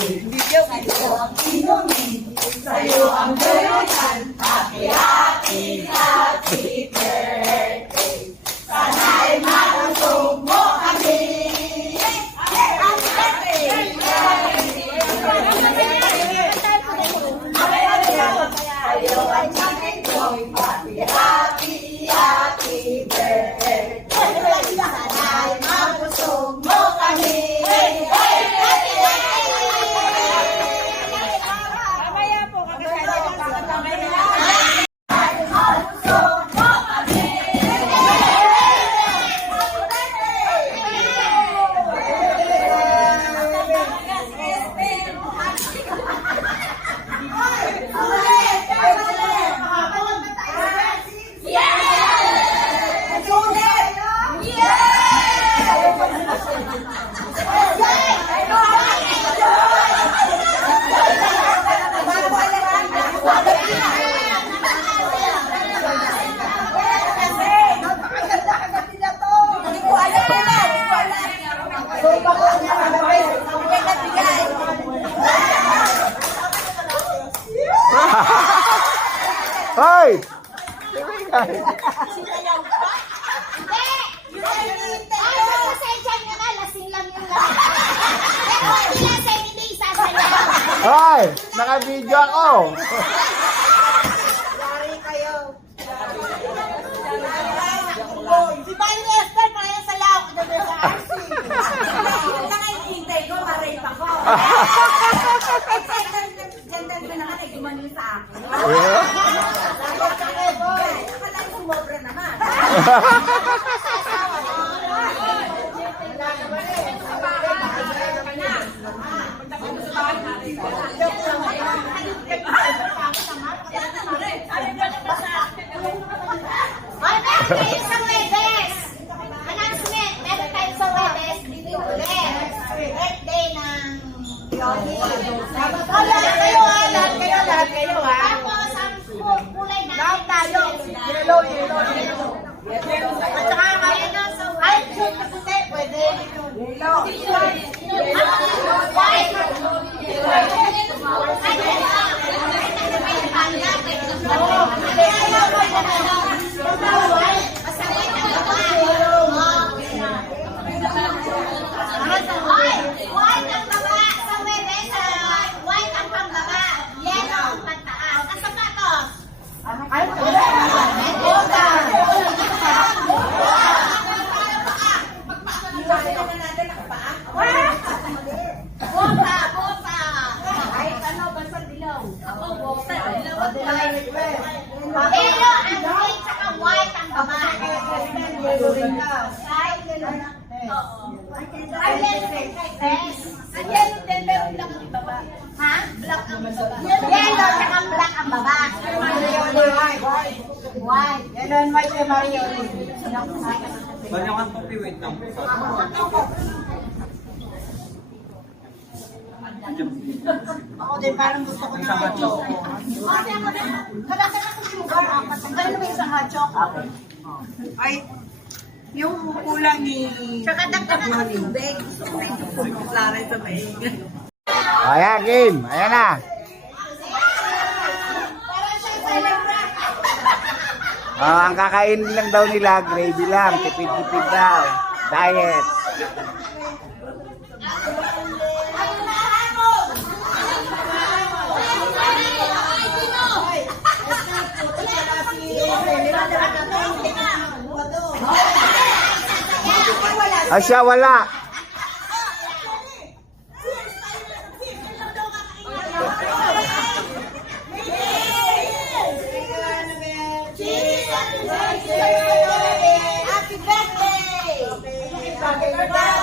Video. Sa'yo ang dayuhan. Happy, happy, happy birthday. Sana'y mausog mo kami. Sa'yo ang dayuhan. Happy, happy, happy birthday. Sana'y mausog mo kami. Hoy! Hoy! Naka-video ako! Sorry kayo. Si Bali Esther, kaya sa laok na sa RC. Yung lang ay hintay ko, ma-rape ako. Gender ko naman ay gumano sa akin. Kaya sumobra naman. Isang Webes! Announcement! Meron tayo sa Webes dito ulit. Birthday ng Yoli. Lahat kayo ha. Tapos, ang kulay natin. Lahat tayo. Yellow. At saka ngayon na sa ay, shoot na puti. Pwede. Yellow. White. White ang baba sa Webes. White ang pambaba. Yellow ang pantaas. Ang sapatos. Ay, Bota. Ay, ano, basta dilaw. Ako, bota. Yellow ang green, saka white ang baba. Ay, yellow din kay Bes. Ang yellow din, pero black ang baba. Ha? Black ang baba. Yellow, saka black ang baba. White. Yan ang may kay Mario. Banyak kan kopi, wait lang. Ako din, parang gusto ko ng hot choco. Kalasa na kung lugar. Ano may isang hot choco? Ay, yung kulang ni... Tsaka dagdagan ng tubig. Klaray sa maingat. Ayan, game. Ayan na. Ang kakain lang daw nila, gravy lang. Tipid-tipid daw. Diet. Siya wala. Happy birthday!